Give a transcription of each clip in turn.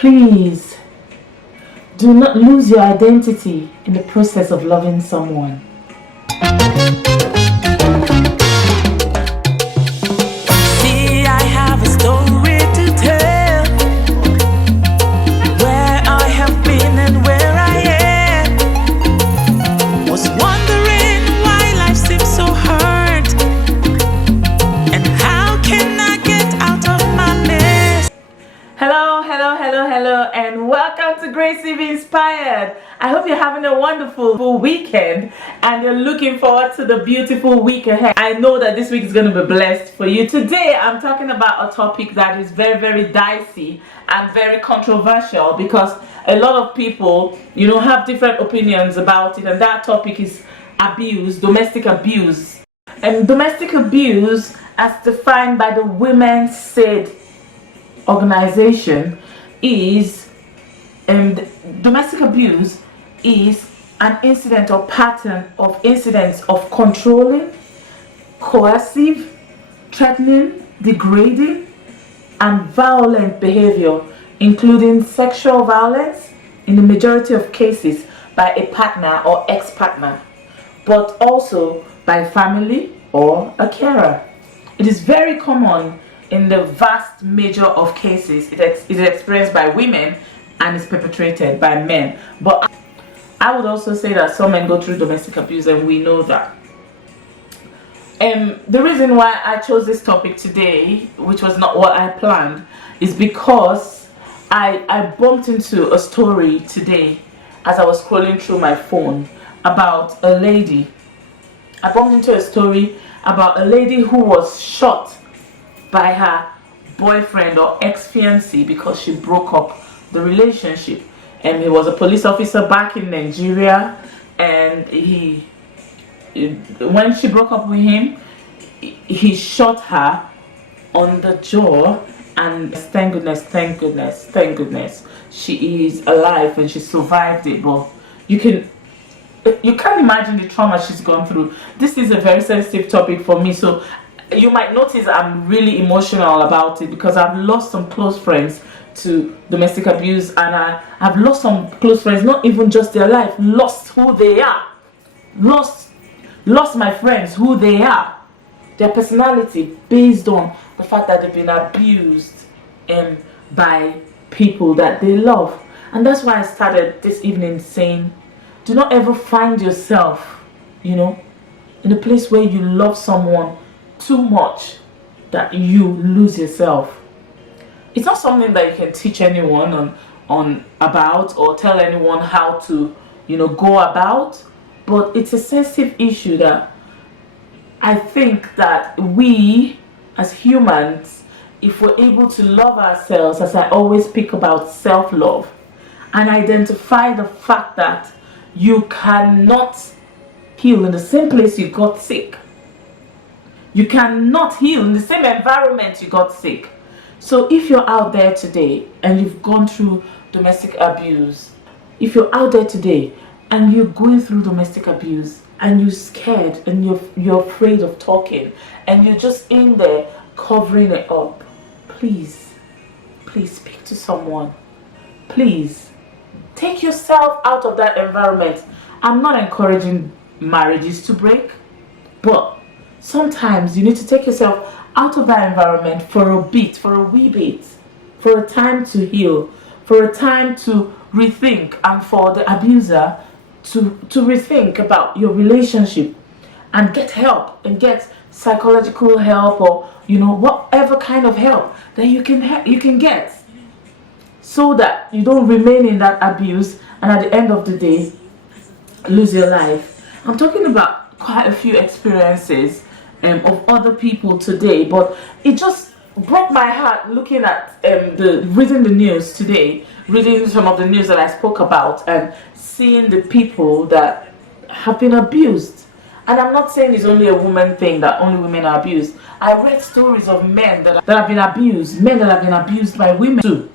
Please do not lose your identity in the process of loving someone. See, I have a story to tell, where I have been and where I am. Was wondering why life seems so hard, and how can I get out of my mess. Hello, and welcome to Gracie Be Inspired. I hope you're having a wonderful weekend and you're looking forward to the beautiful week ahead. I know that this week is going to be blessed for you. Today, I'm talking about a topic that is very dicey and very controversial because a lot of people, have different opinions about it, and that topic is abuse, domestic abuse. And domestic abuse, as defined by the Women's Said organization, is domestic abuse is an incident or pattern of incidents of controlling, coercive, threatening, degrading, and violent behavior, including sexual violence in the majority of cases by a partner or ex-partner, but also by family or a carer. It is very common in the vast major of cases. It is experienced by women and is perpetrated by men. But I would also say that some men go through domestic abuse, and we know that. The reason why I chose this topic today, which was not what I planned, is because I bumped into a story today as I was scrolling through my phone about a lady. I bumped into a story about a lady who was shot by her boyfriend or ex-fiancé because she broke up the relationship. And he was a police officer back in Nigeria, and when she broke up with him, he shot her on the jaw, and thank goodness she is alive and she survived it. But you can't imagine the trauma she's gone through. This is a very sensitive topic for me, so you might notice I'm really emotional about it because I've lost some close friends to domestic abuse, and I've lost some close friends, not even just their life, lost who they are, lost my friends, who they are, their personality, based on the fact that they've been abused by people that they love. And that's why I started this evening saying, do not ever find yourself, in a place where you love someone too much that you lose yourself. It's not something that you can teach anyone on about or tell anyone how to go about, but it's a sensitive issue that I think that we as humans, if we're able to love ourselves, as I always speak about self-love, and identify the fact that you cannot heal in the same place you got sick. You cannot heal in the same environment you got sick. So if you're out there today and you've gone through domestic abuse, if you're out there today and you're going through domestic abuse and you're scared and you're afraid of talking and you're just in there covering it up, please speak to someone. Please take yourself out of that environment. I'm not encouraging marriages to break, but sometimes you need to take yourself out of that environment for a bit, for a wee bit, for a time to heal, for a time to rethink, and for the abuser to rethink about your relationship and get help, and get psychological help, or whatever kind of help that you can get, so that you don't remain in that abuse and at the end of the day lose your life. I'm talking about quite a few experiences of other people today, but it just broke my heart looking at reading the news today, reading some of the news that I spoke about, and seeing the people that have been abused. And I'm not saying it's only a woman thing, that only women are abused. I read stories of men that have been abused, men that have been abused by women too,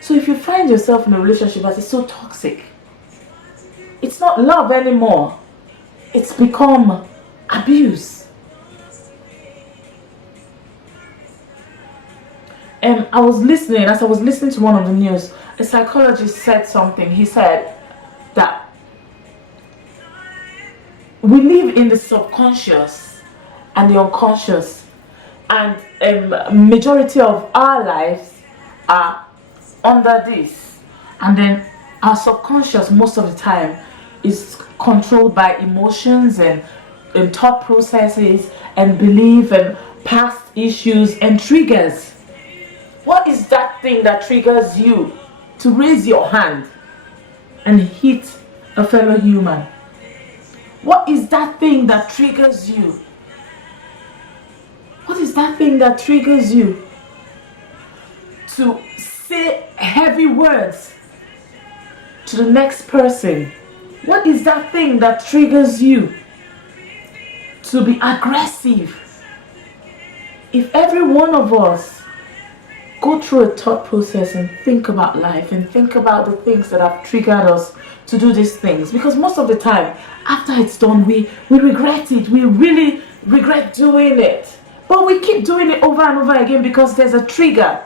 So if you find yourself in a relationship that is so toxic, it's not love anymore. It's become abuse. I was listening, as I was listening to one of the news, a psychologist said something. He said that we live in the subconscious and the unconscious, and majority of our lives are under this, and then our subconscious most of the time is controlled by emotions and thought processes and belief and past issues and triggers. What is that thing that triggers you to raise your hand and hit a fellow human? What is that thing that triggers you? What is that thing that triggers you to say heavy words to the next person? What is that thing that triggers you to be aggressive? If every one of us go through a thought process and think about life and think about the things that have triggered us to do these things, because most of the time after it's done we regret it, we really regret doing it, but we keep doing it over and over again because there's a trigger.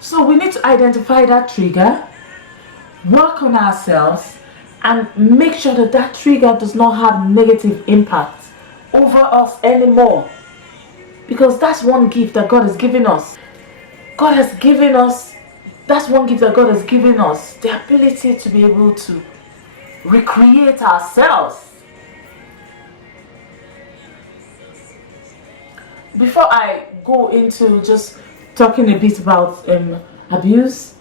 So we need to identify that trigger, work on ourselves, and make sure that that trigger does not have negative impact over us anymore. Because that's one gift that God has given us. God has given us, that's one gift that God has given us, the ability to be able to recreate ourselves. Before I go into just talking a bit about abuse,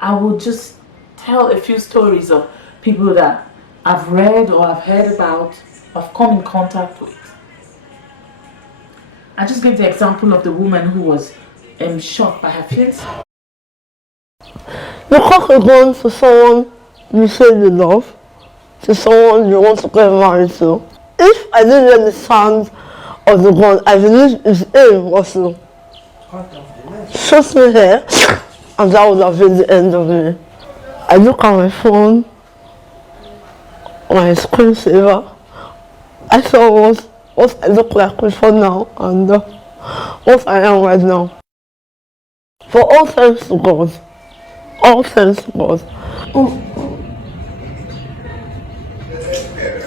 I will just tell a few stories of people that I've read or I've heard about, I've come in contact with. I just gave the example of the woman who was shot by her fiance. You cock a gun to someone you say you love, to someone you want to get married to. If I didn't hear the sound of the gun, I believe his aim was to shoot me here, and that would have been the end of me. I look at my phone, my screensaver. I saw what I look like before now and what I am right now. For all thanks to God. All thanks to God.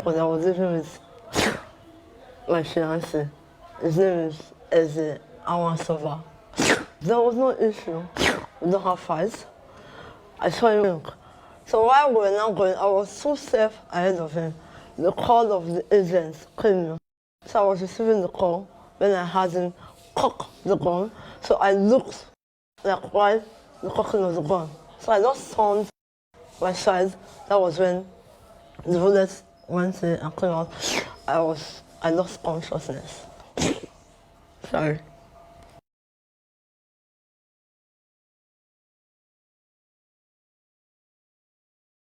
When I was living with my fiancé, his name is Eze Awansova. There was no issue. We don't have fights. I saw him. So while we were now going, I was so safe ahead of him. The call of the agents came. So I was receiving the call when I had him cock the gun. So I looked like while the cocking of the gun. So I just turned my side. That was when the bullets went in and came out. I lost consciousness. Sorry.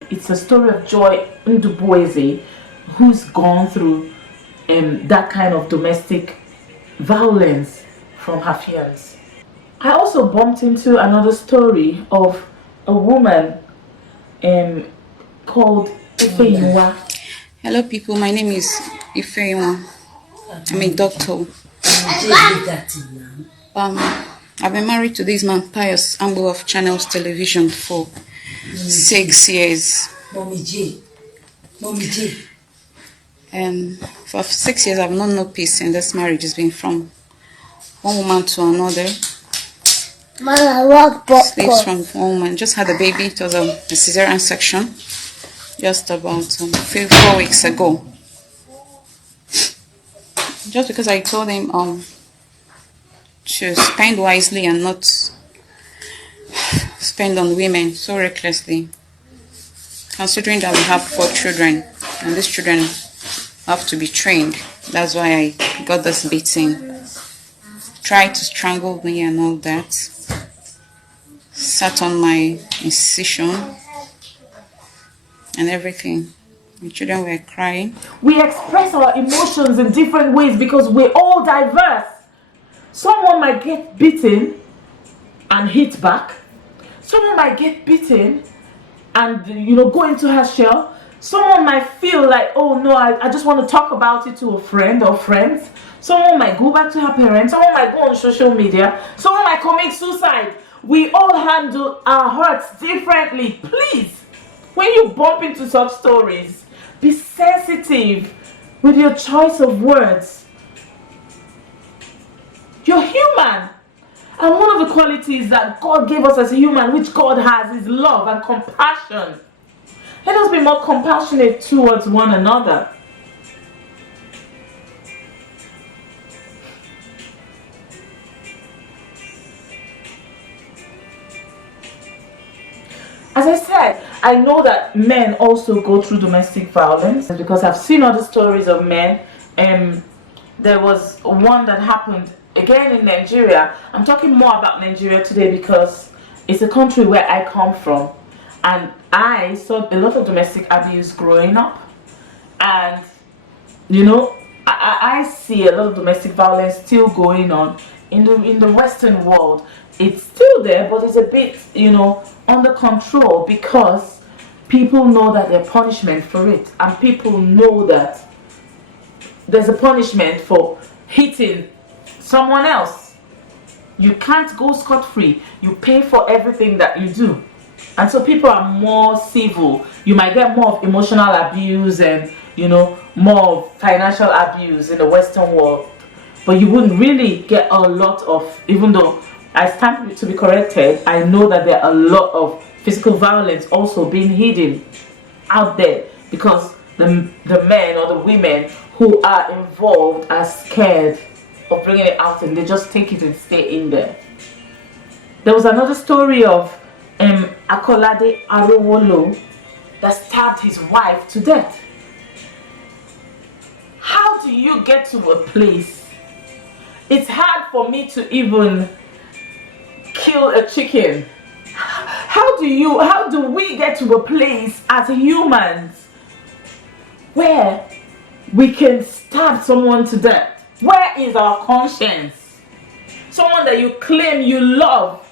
It's a story of Joy Ndubueze, who's gone through that kind of domestic violence from her fiance. I also bumped into another story of a woman called Ifeyinwa. Hello people, my name is Ifeyinwa. I'm a doctor. I've been married to this man, Pius Ambo of Channels Television for 6 years. For 6 years I've known no peace in this marriage. It's been from one woman to another. Sleeps from one woman. Just had a baby. It was a cesarean section just about 4 weeks ago. Just because I told him to spend wisely and not spend on women so recklessly, considering that we have 4 children and these children have to be trained. That's why I got this beating. Tried to strangle me and all that. Sat on my incision and everything. My children were crying. We express our emotions in different ways because we're all diverse. Someone might get beaten and hit back. Someone might get beaten and go into her shell. Someone might feel like, oh no, I just want to talk about it to a friend or friends. Someone might go back to her parents. Someone might go on social media. Someone might commit suicide. We all handle our hurts differently. Please, when you bump into such stories, be sensitive with your choice of words. You're human. And one of the qualities that God gave us as a human, which God has, is love and compassion. Let us be more compassionate towards one another. As I said, I know that men also go through domestic violence because I've seen other stories of men. There was one that happened again in Nigeria. I'm talking more about Nigeria today because it's a country where I come from, and I saw a lot of domestic abuse growing up. And you know, I see a lot of domestic violence still going on in the Western world. It's still there, but it's a bit, under control because people know that there's punishment for it, and people know that there's a punishment for hitting someone else. You can't go scot-free. You pay for everything that you do. And so people are more civil. You might get more of emotional abuse and, more of financial abuse in the Western world. But you wouldn't really get a lot of, even though I stand to be corrected, I know that there are a lot of physical violence also being hidden out there because the men or the women who are involved are scared of bringing it out, and they just take it and stay in there. There was another story of Akolade Arowolo that stabbed his wife to death. How do you get to a place? It's hard for me to even kill a chicken. How do we get to a place as humans where we can stab someone to death? Where is our conscience? Someone that you claim you love,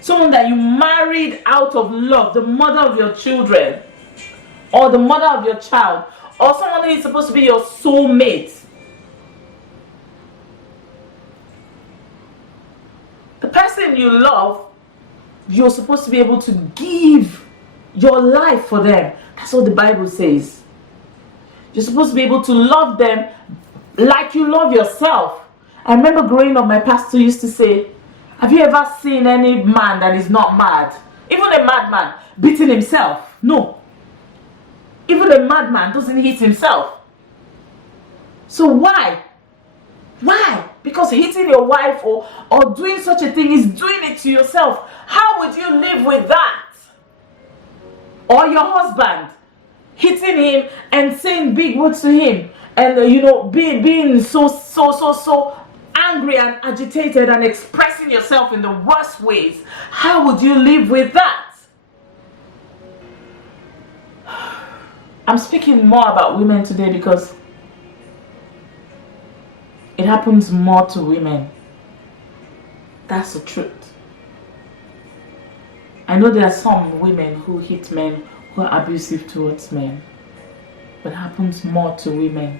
someone that you married out of love, the mother of your children, or the mother of your child, or someone who is supposed to be your soulmate. The person you love, you're supposed to be able to give your life for them. That's what the Bible says. You're supposed to be able to love them like you love yourself. I remember growing up, my pastor used to say, have you ever seen any man that is not mad? Even a madman beating himself? No. Even a madman doesn't hit himself. So why? Why? Because hitting your wife or doing such a thing is doing it to yourself. How would you live with that? Or your husband hitting him and saying big words to him, and being so angry and agitated and expressing yourself in the worst ways. How would you live with that? I'm speaking more about women today because it happens more to women. That's the truth. I know there are some women who hit men, who are abusive towards men, but it happens more to women.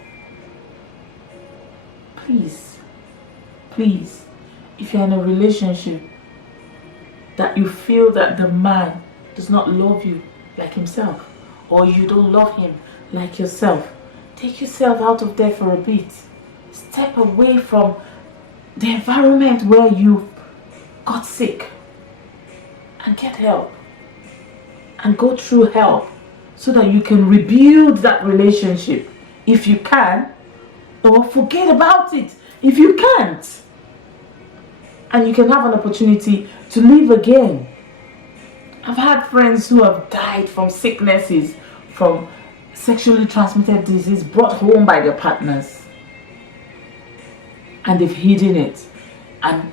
Please, if you're in a relationship that you feel that the man does not love you like himself, or you don't love him like yourself, take yourself out of there for a bit. Step away from the environment where you got sick and get help and go through help so that you can rebuild that relationship if you can, or forget about it if you can't, and you can have an opportunity to live again. I've had friends who have died from sicknesses, from sexually transmitted disease brought home by their partners, and they've hidden it. And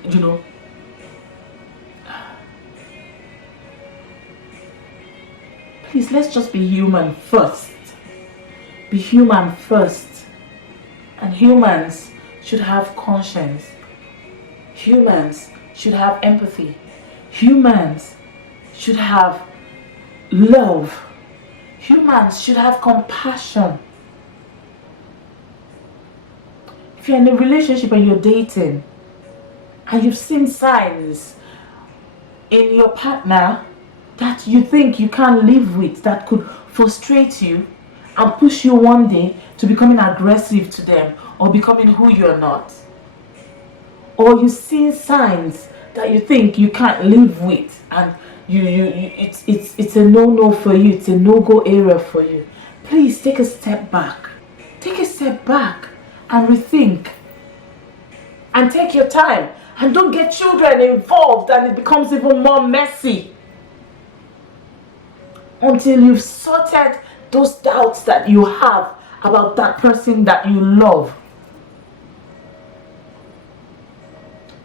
please, let's just be human first. Be human first. And humans should have conscience. Humans should have empathy. Humans should have love. Humans should have compassion. If If you're in a relationship and you're dating and you've seen signs in your partner that you think you can't live with, that could frustrate you and push you one day to becoming aggressive to them or becoming who you're not, or you've seen signs that you think you can't live with and it's a no-no for you, it's a no-go area for you, please take a step back. Take a step back and rethink and take your time, and don't get children involved and it becomes even more messy until you've sorted those doubts that you have about that person that you love.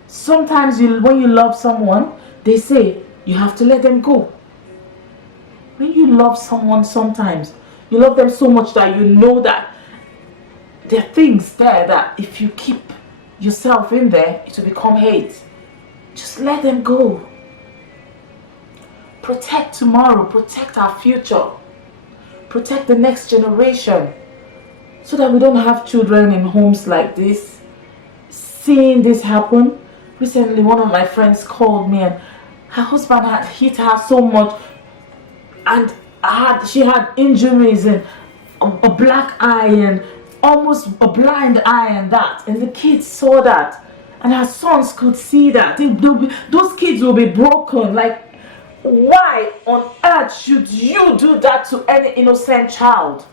Sometimes when you love someone, they say you have to let them go. When you love someone, sometimes you love them so much that you know that there are things there that if you keep yourself in there, it will become hate. Just let them go. Protect tomorrow, protect our future, protect the next generation, so that we don't have children in homes like this. Seeing this happen, recently one of my friends called me and her husband had hit her so much and she had injuries and a black eye and almost a blind eye and that, and the kids saw that and her sons could see that. Those kids will be broken. Like, why on earth should you do that to any innocent child?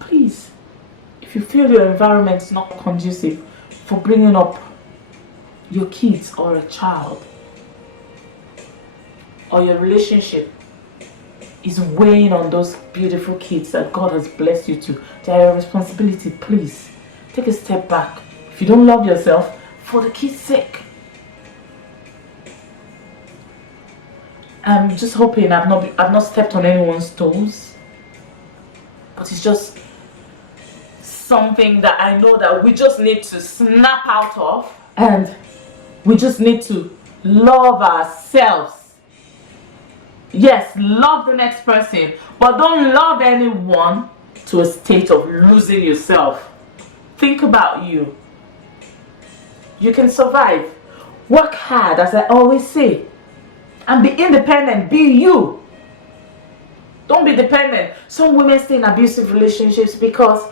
Please, if you feel your environment is not conducive for bringing up your kids or a child, or your relationship is weighing on those beautiful kids that God has blessed you to, they are your responsibility. Please take a step back. If you don't love yourself, for the kids' sake. I'm just hoping I've not stepped on anyone's toes, but it's just something that I know that we just need to snap out of, and we just need to love ourselves. Yes, love the next person, but don't love anyone to a state of losing yourself. Think about you. You can survive. Work hard, as I always say, and be independent. Be you. Don't be dependent. Some women stay in abusive relationships because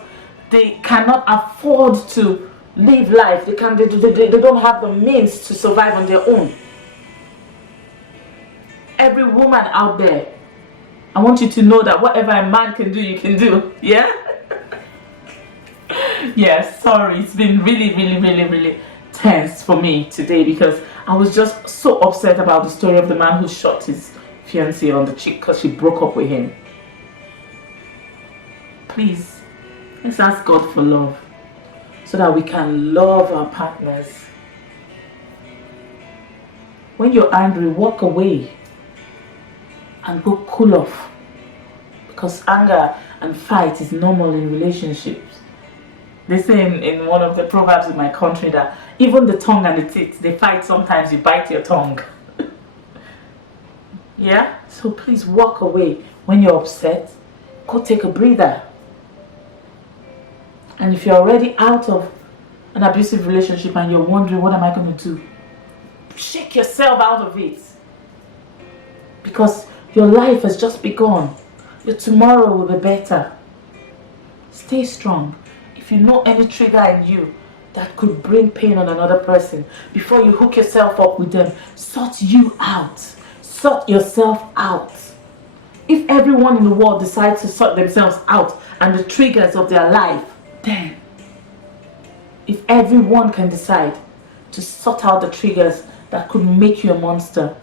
they cannot afford to live life. They don't have the means to survive on their own. Every woman out there, I want you to know that whatever a man can do, you can do. Yeah? Yes, sorry. It's been really tense for me today because I was just so upset about the story of the man who shot his fiancée on the cheek because she broke up with him. Please, let's ask God for love so that we can love our partners. When you're angry, walk away and go cool off, because anger and fight is normal in relationships. They say in one of the proverbs in my country that even the tongue and the teeth, they fight sometimes. You bite your tongue. Yeah? So please walk away when you're upset. Go take a breather. And if you're already out of an abusive relationship and you're wondering, what am I going to do? Shake yourself out of it. Because your life has just begun. Your tomorrow will be better. Stay strong. If you know any trigger in you that could bring pain on another person, before you hook yourself up with them, sort you out. Sort yourself out. If everyone in the world decides to sort themselves out and the triggers of their life, then if everyone can decide to sort out the triggers that could make you a monster,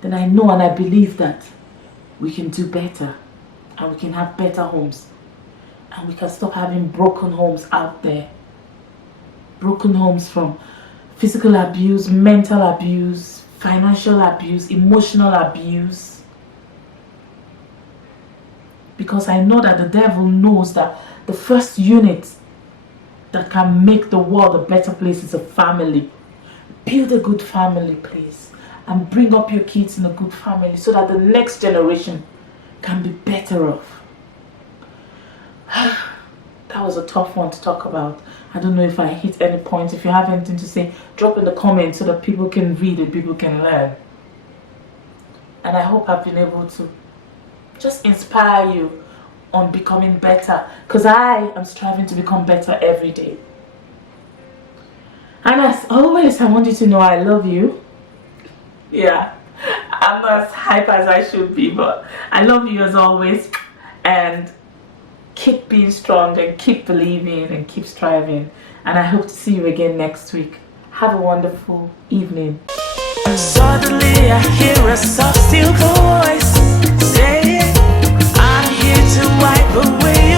then I know and I believe that we can do better and we can have better homes. And we can stop having broken homes out there. Broken homes from physical abuse, mental abuse, financial abuse, emotional abuse. Because I know that the devil knows that the first unit that can make the world a better place is a family. Build a good family, please. And bring up your kids in a good family so that the next generation can be better off. That was a tough one to talk about. I don't know if I hit any point. If you have anything to say, drop in the comments so that people can read and people can learn. And I hope I've been able to just inspire you on becoming better, because I am striving to become better every day. And as always, I want you to know I love you. Yeah, I'm not as hype as I should be, but I love you as always. And keep being strong and keep believing and keep striving. And I hope to see you again next week. Have a wonderful evening. Suddenly I hear a soft, still voice saying, I'm here to wipe away